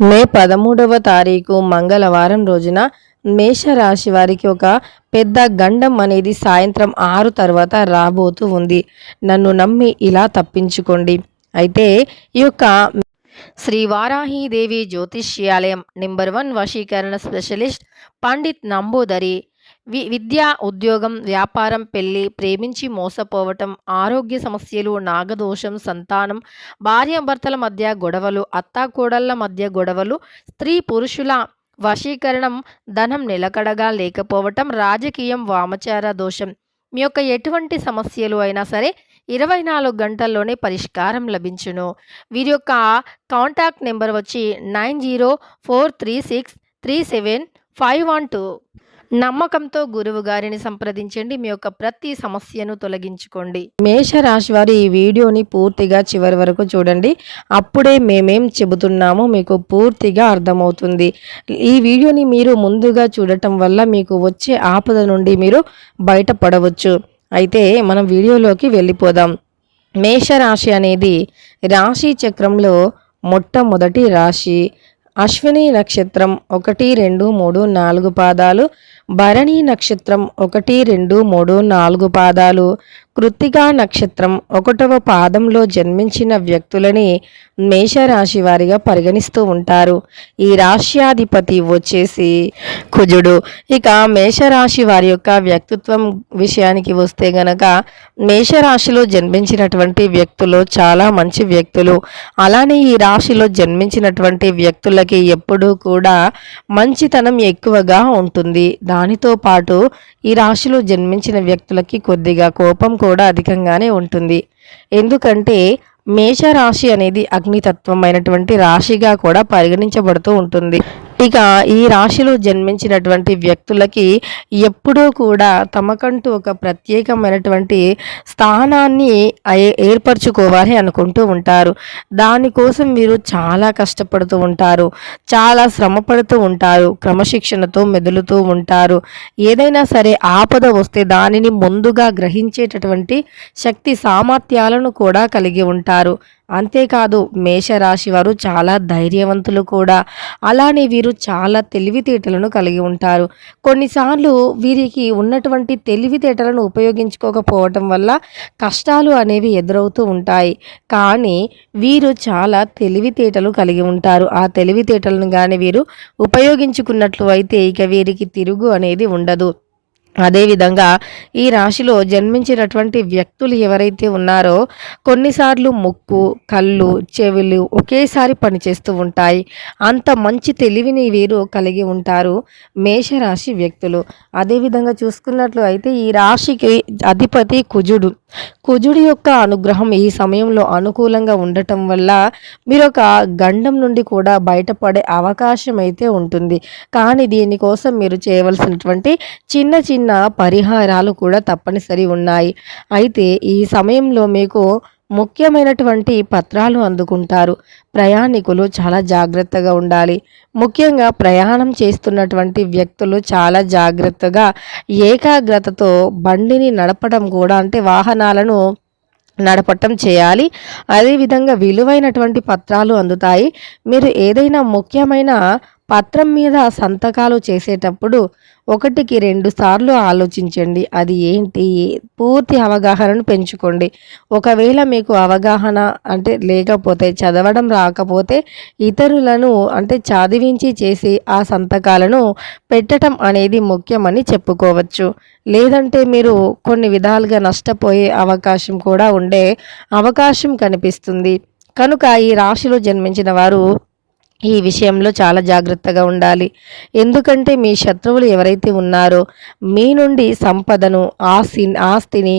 మే 13వ తారీఖు మంగళవారం రోజున మేషరాశి వారికి ఒక పెద్ద గండం అనేది సాయంత్రం 6 తర్వాత రాబోతూ ఉంది. నన్ను నమ్మి ఇలా తప్పించుకోండి. అయితే ఈ యొక్క శ్రీ వారాహీదేవి జ్యోతిష్యాలయం నెంబర్ 1 వశీకరణ స్పెషలిస్ట్ పండిత్ నంబూదరి విద్య, ఉద్యోగం, వ్యాపారం, పెళ్లి, ప్రేమించి మోసపోవటం, ఆరోగ్య సమస్యలు, నాగదోషం, సంతానం, భార్యాభర్తల మధ్య గొడవలు, అత్తాకోడళ్ల మధ్య గొడవలు, స్త్రీ పురుషుల వశీకరణం, ధనం నిలకడగా లేకపోవటం, రాజకీయం, వామచార దోషం, మీ యొక్క ఎటువంటి సమస్యలు అయినా సరే 24 గంటల్లోనే పరిష్కారం లభించును. వీరి యొక్క కాంటాక్ట్ నెంబర్ వచ్చి 9043637512. నమ్మకంతో గురువు గారిని సంప్రదించండి. మీ యొక్క ప్రతి సమస్యను తొలగించుకోండి. మేషరాశి వారు ఈ వీడియోని పూర్తిగా చివరి వరకు చూడండి. అప్పుడే మేమేం చెబుతున్నామో మీకు పూర్తిగా అర్థమవుతుంది. ఈ వీడియోని మీరు ముందుగా చూడటం వల్ల మీకు వచ్చే ఆపద నుండి మీరు బయటపడవచ్చు. అయితే మనం వీడియోలోకి వెళ్ళిపోదాం. మేషరాశి అనేది రాశి చక్రంలో మొట్టమొదటి రాశి. అశ్విని నక్షత్రం 1, 2, 3, 4 పాదాలు, భరణి నక్షత్రం 1, 2, 3, 4 పాదాలు, కృత్తికా నక్షత్రం 1వ పాదంలో జన్మించిన వ్యక్తులని మేషరాశి వారిగా పరిగణిస్తూ ఉంటారు. ఈ రాశ్యాధిపతి వచ్చేసి కుజుడు. ఇక మేషరాశి వారి యొక్క వ్యక్తిత్వం విషయానికి వస్తే గనక మేషరాశిలో జన్మించినటువంటి వ్యక్తులు చాలా మంచి వ్యక్తులు. అలానే ఈ రాశిలో జన్మించినటువంటి వ్యక్తులకి ఎప్పుడూ కూడా మంచితనం ఎక్కువగా ఉంటుంది. దానితో పాటు ఈ రాశిలో జన్మించిన వ్యక్తులకి కొద్దిగా కోపం కూడా అధికంగానే ఉంటుంది. ఎందుకంటే మేషరాశి అనేది అగ్నితత్వమైనటువంటి రాశిగా కూడా పరిగణించబడుతూ ఉంటుంది. ఇక ఈ రాశిలో జన్మించినటువంటి వ్యక్తులకి ఎప్పుడూ కూడా తమకంటూ ఒక ప్రత్యేకమైనటువంటి స్థానాన్ని ఏర్పరచుకోవాలి అనుకుంటూ ఉంటారు. దానికోసం వీరు చాలా కష్టపడుతూ ఉంటారు, చాలా శ్రమ పడుతూ ఉంటారు, క్రమశిక్షణతో మెదులుతూ ఉంటారు. ఏదైనా సరే ఆపద వస్తే దానిని ముందుగా గ్రహించేటటువంటి శక్తి సామర్థ్యాలను కూడా కలిగి ఉంటారు. అంతేకాదు మేషరాశి వారు చాలా ధైర్యవంతులు కూడా. అలానే వీరు చాలా తెలివితేటలను కలిగి ఉంటారు. కొన్నిసార్లు వీరికి ఉన్నటువంటి తెలివితేటలను ఉపయోగించుకోకపోవటం వల్ల కష్టాలు అనేవి ఎదురవుతూ ఉంటాయి. కానీ వీరు చాలా తెలివితేటలు కలిగి ఉంటారు. ఆ తెలివితేటలను కానీ వీరు ఉపయోగించుకున్నట్లు అయితే ఇక వీరికి తిరుగు అనేది ఉండదు. అదేవిధంగా ఈ రాశిలో జన్మించినటువంటి వ్యక్తులు ఎవరైతే ఉన్నారో కొన్నిసార్లు ముక్కు, కళ్ళు, చెవులు ఒకేసారి పనిచేస్తూ ఉంటాయి. అంత మంచి తెలివిని వీరు కలిగి ఉంటారు మేషరాశి వ్యక్తులు. అదేవిధంగా చూసుకున్నట్లు అయితే ఈ రాశికి అధిపతి కుజుడు. కుజుడి యొక్క అనుగ్రహం ఈ సమయంలో అనుకూలంగా ఉండటం వల్ల మీరు ఒక గండం నుండి కూడా బయటపడే అవకాశం అయితే ఉంటుంది. కానీ దీనికోసం మీరు చేయవలసినటువంటి చిన్న చిన్న పరిహారాలు కూడా తప్పనిసరి ఉన్నాయి. అయితే ఈ సమయంలో మీకు ముఖ్యమైనటువంటి పత్రాలు అందుకుంటారు. ప్రయాణికులు చాలా జాగ్రత్తగా ఉండాలి. ముఖ్యంగా ప్రయాణం చేస్తున్నటువంటి వ్యక్తులు చాలా జాగ్రత్తగా ఏకాగ్రతతో బండిని నడపడం కూడా అంటే వాహనాలను నడపటం చేయాలి. అదేవిధంగా విలువైనటువంటి పత్రాలు అందుతాయి. మీరు ఏదైనా ముఖ్యమైన పత్రం మీద సంతకాలు చేసేటప్పుడు 1కి 2 సార్లు ఆలోచించండి. అది ఏంటి? పూర్తి అవగాహనను పెంచుకోండి. ఒకవేళ మీకు అవగాహన అంటే లేకపోతే చదవడం రాకపోతే ఇతరులను అంటే చదివించి చేసి ఆ సంతకాలను పెట్టడం అనేది ముఖ్యమని చెప్పుకోవచ్చు. లేదంటే మీరు కొన్ని విధాలుగా నష్టపోయే అవకాశం కూడా ఉండే అవకాశం కనిపిస్తుంది. కనుక ఈ రాశిలో జన్మించిన వారు ఈ విషయంలో చాలా జాగ్రత్తగా ఉండాలి. ఎందుకంటే మీ శత్రువులు ఎవరైతే ఉన్నారో మీ నుండి సంపదను, ఆస్తిని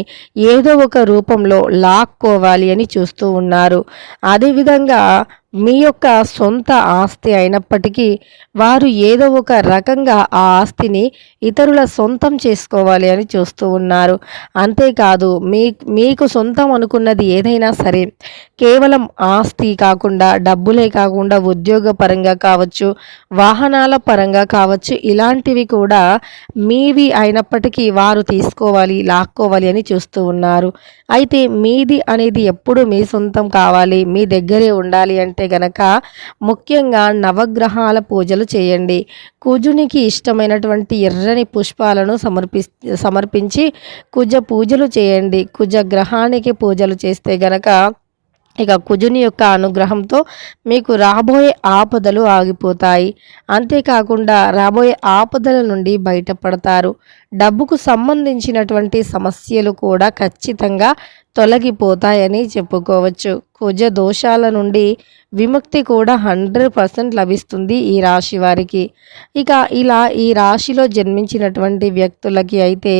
ఏదో ఒక రూపంలో లాక్కోవాలి అని చూస్తూ ఉన్నారు. అదేవిధంగా మీ యొక్క సొంత ఆస్తి అయినప్పటికీ వారు ఏదో ఒక రకంగా ఆ ఆస్తిని ఇతరుల సొంతం చేసుకోవాలి అని చూస్తూ ఉన్నారు. అంతేకాదు మీకు సొంతం అనుకున్నది ఏదైనా సరే కేవలం ఆస్తి కాకుండా, డబ్బులే కాకుండా ఉద్యోగ పరంగా కావచ్చు, వాహనాల పరంగా కావచ్చు, ఇలాంటివి కూడా మీవి అయినప్పటికీ వారు తీసుకోవాలి, లాక్కోవాలి అని చూస్తూ ఉన్నారు. అయితే మీది అనేది ఎప్పుడు మీ సొంతం కావాలి, మీ దగ్గరే ఉండాలి అంటే గనక ముఖ్యంగా నవగ్రహాల పూజలు చేయండి. కుజునికి ఇష్టమైనటువంటి ఎర్రని పుష్పాలను సమర్పించి కుజ పూజలు చేయండి. కుజ గ్రహానికి పూజలు చేస్తే గనక ఇక కుజుని యొక్క అనుగ్రహంతో మీకు రాబోయే ఆపదలు ఆగిపోతాయి. అంతేకాకుండా రాబోయే ఆపదల నుండి బయటపడతారు. డబ్బుకు సంబంధించినటువంటి సమస్యలు కూడా ఖచ్చితంగా తొలగిపోతాయని చెప్పుకోవచ్చు. కుజ దోషాల నుండి విముక్తి కూడా 100% లభిస్తుంది ఈ రాశి వారికి. ఇక ఇలా ఈ రాశిలో జన్మించినటువంటి వ్యక్తులకి అయితే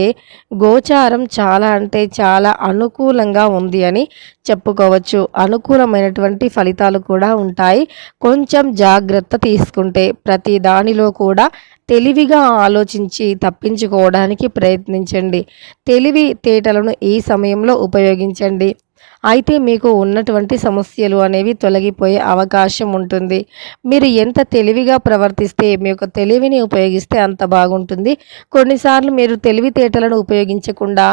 గోచారం చాలా అంటే చాలా అనుకూలంగా ఉంది అని చెప్పుకోవచ్చు. అనుకూలమైనటువంటి ఫలితాలు కూడా ఉంటాయి. కొంచెం జాగ్రత్త తీసుకుంటే ప్రతి దానిలో కూడా తెలివిగా ఆలోచించి తప్పించుకోవడానికి ప్రయత్నించండి. తెలివితేటలను ఈ సమయంలో ఉపయోగించండి. అయితే మీకు ఉన్నటువంటి సమస్యలు అనేవి తొలగిపోయే అవకాశం ఉంటుంది. మీరు ఎంత తెలివిగా ప్రవర్తిస్తే మీ యొక్క తెలివిని ఉపయోగిస్తే అంత బాగుంటుంది. కొన్నిసార్లు మీరు తెలివితేటలను ఉపయోగించకుండా,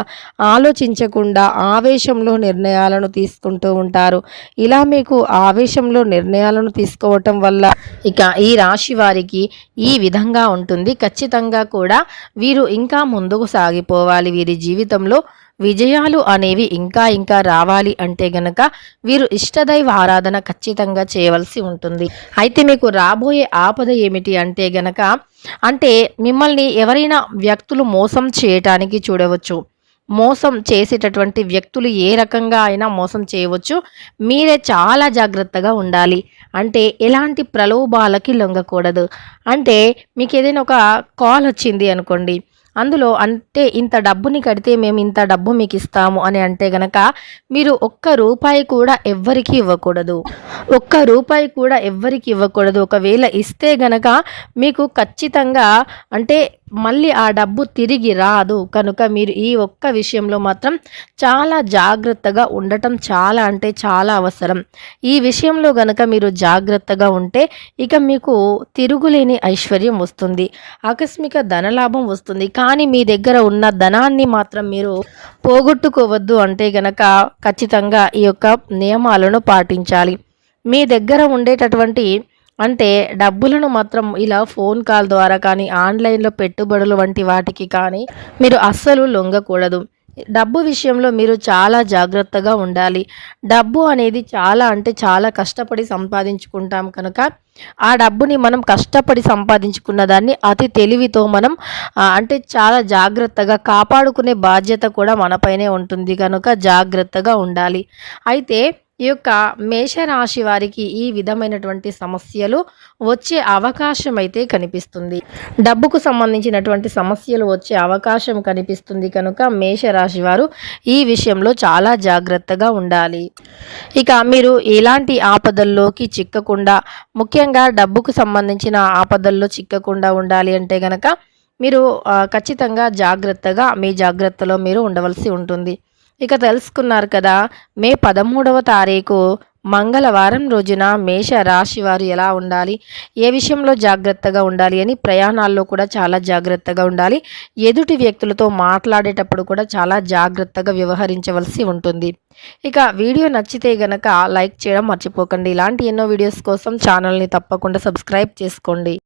ఆలోచించకుండా ఆవేశంలో నిర్ణయాలను తీసుకుంటూ ఉంటారు. ఇలా మీకు ఆవేశంలో నిర్ణయాలను తీసుకోవటం వల్ల ఇక ఈ రాశి వారికి ఈ విధంగా ఉంటుంది. ఖచ్చితంగా కూడా వీరు ఇంకా ముందుకు సాగిపోవాలి. వీరి జీవితంలో విజయాలు అనేవి ఇంకా ఇంకా రావాలి అంటే గనక వీరు ఇష్టదైవ ఆరాధన ఖచ్చితంగా చేయవలసి ఉంటుంది. అయితే మీకు రాబోయే ఆపద ఏమిటి అంటే గనక మిమ్మల్ని ఎవరైనా వ్యక్తులు మోసం చేయటానికి చూడవచ్చు. మోసం చేసేటటువంటి వ్యక్తులు ఏ రకంగా అయినా మోసం చేయవచ్చు. మీరే చాలా జాగ్రత్తగా ఉండాలి. ఎలాంటి ప్రలోభాలకి లొంగకూడదు. మీకు ఏదైనా ఒక కాల్ వచ్చింది అనుకోండి, అందులో ఇంత డబ్బుని కడితే మేము ఇంత డబ్బు మీకు ఇస్తాము అని అంటే గనక మీరు ఒక్క రూపాయి కూడా ఎవ్వరికి ఇవ్వకూడదు. ఒకవేళ ఇస్తే గనక మీకు ఖచ్చితంగా మళ్ళీ ఆ డబ్బు తిరిగి రాదు. కనుక మీరు ఈ ఒక్క విషయంలో మాత్రం చాలా జాగ్రత్తగా ఉండటం చాలా అవసరం. ఈ విషయంలో గనక మీరు జాగ్రత్తగా ఉంటే ఇక మీకు తిరుగులేని ఐశ్వర్యం వస్తుంది. ఆకస్మిక ధనలాభం వస్తుంది. కానీ మీ దగ్గర ఉన్న ధనాన్ని మాత్రం మీరు పోగొట్టుకోవద్దు అంటే గనక ఖచ్చితంగా ఈ యొక్క నియమాలను పాటించాలి. మీ దగ్గర ఉండేటటువంటి డబ్బులను మాత్రం ఇలా ఫోన్ కాల్ ద్వారా కానీ, ఆన్లైన్లో పెట్టుబడులు వంటి వాటికి కానీ మీరు అస్సలు లొంగకూడదు. డబ్బు విషయంలో మీరు చాలా జాగ్రత్తగా ఉండాలి. డబ్బు అనేది చాలా కష్టపడి సంపాదించుకుంటాం కనుక ఆ డబ్బుని మనం కష్టపడి సంపాదించుకున్న దాన్ని అతి తెలివితో మనం చాలా జాగ్రత్తగా కాపాడుకునే బాధ్యత కూడా మనపైనే ఉంటుంది. కనుక జాగ్రత్తగా ఉండాలి. అయితే ఈ యొక్క మేషరాశి వారికి ఈ విధమైనటువంటి సమస్యలు వచ్చే అవకాశం అయితే కనిపిస్తుంది. డబ్బుకు సంబంధించినటువంటి సమస్యలు వచ్చే అవకాశం కనిపిస్తుంది. కనుక మేషరాశి వారు ఈ విషయంలో చాలా జాగ్రత్తగా ఉండాలి. ఇక మీరు ఎలాంటి ఆపదల్లోకి చిక్కకుండా, ముఖ్యంగా డబ్బుకు సంబంధించిన ఆపదల్లో చిక్కకుండా ఉండాలి అంటే గనక మీరు ఖచ్చితంగా జాగ్రత్తగా మీ జాగ్రత్తలో మీరు ఉండవలసి ఉంటుంది. ఇక తెలుసుకున్నారు కదా, మే 13వ తారీఖు మంగళవారం రోజున మేష రాశి వారు ఎలా ఉండాలి, ఏ విషయంలో జాగ్రత్తగా ఉండాలి అని. ప్రయాణాల్లో కూడా చాలా జాగ్రత్తగా ఉండాలి. ఎదుటి వ్యక్తులతో మాట్లాడేటప్పుడు కూడా చాలా జాగ్రత్తగా వ్యవహరించవలసి ఉంటుంది. ఇక వీడియో నచ్చితే గనక లైక్ చేయడం మర్చిపోకండి. ఇలాంటి ఎన్నో వీడియోస్ కోసం ఛానల్ని తప్పకుండా సబ్స్క్రైబ్ చేసుకోండి.